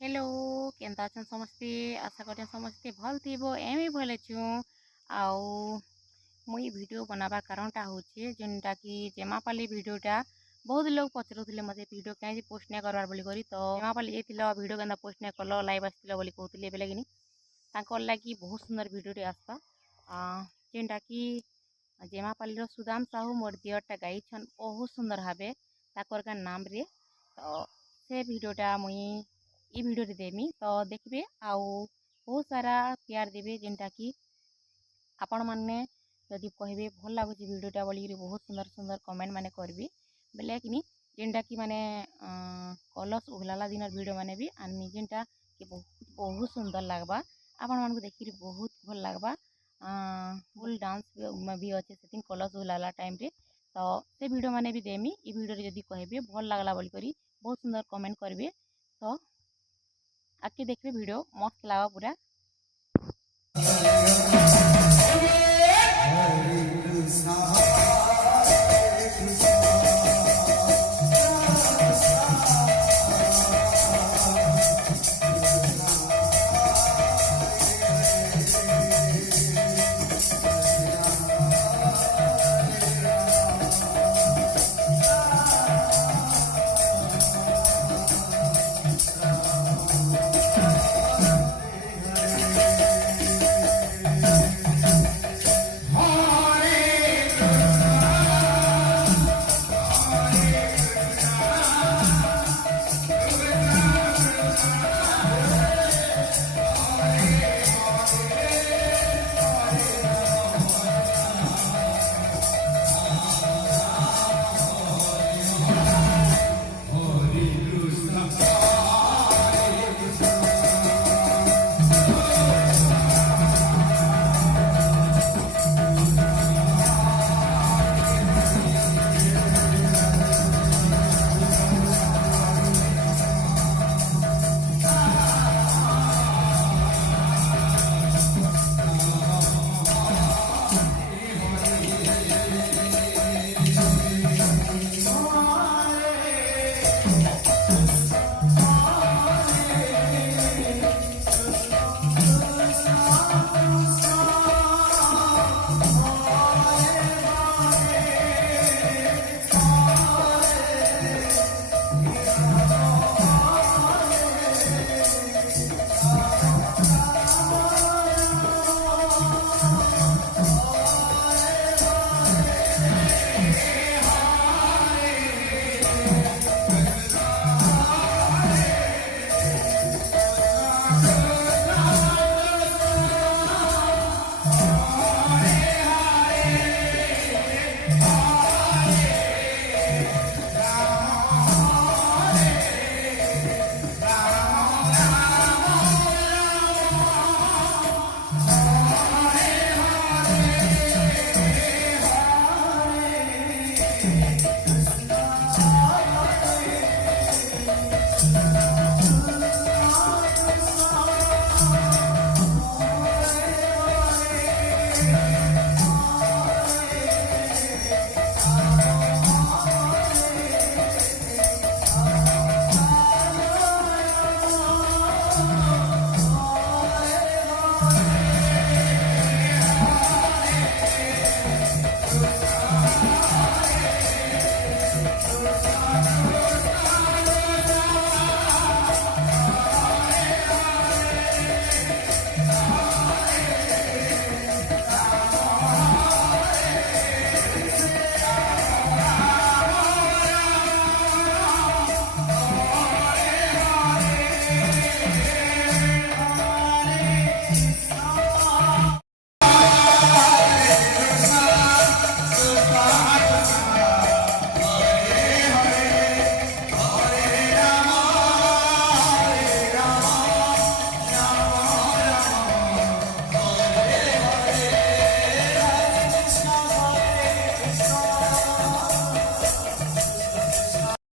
Hello केनता अछन समस्ते आशा करते समस्ते भल थीबो एमे भले छु आउ मुई वीडियो बनाबा कारणटा होचे जेनटा कि जेमापाली वीडियोटा बहुत लोग पचरुथिले मते वीडियो काहे पोस्ट नै करबार बोली करी तो जेमापाली एथिलो वीडियो केनता पोस्ट नै करलो लाइव आस्थिलो बोली कहउथिले बेले किनी तांकर लागि बहुत सुंदर वीडियोटे आस्ता जेनटा कि जेमापाली रो सुदाम साहू मोर दियरटा गाइछन बहुत सुंदर भाबे ताकर का नाम रे तो से वीडियोटा मुई ई वीडियो रे देमी तो देखबे आउ बहुत सारा प्यार देबे जेनटा कि आपण माने यदि कहबे भल लागुची वीडियोटा बोली बहुत सुंदर सुंदर कमेंट माने करबे बेले किनी जेनटा कि माने कलश उगलाला दिन वीडियो माने भी आनमी जेनटा कि बहुत सुंदर लागबा आपण मानकु देखि बहुत भल लागबा फुल डांस भी अच्छे सेटिंग कलश उगलाला टाइम रे तो से वीडियो माने भी देमी ई वीडियो रे यदि कहबे भल लागला बोली करी बहुत सुंदर कमेंट करबे तो आके देखबे वीडियो मस्त लागा पूरा। हरे कृष्णा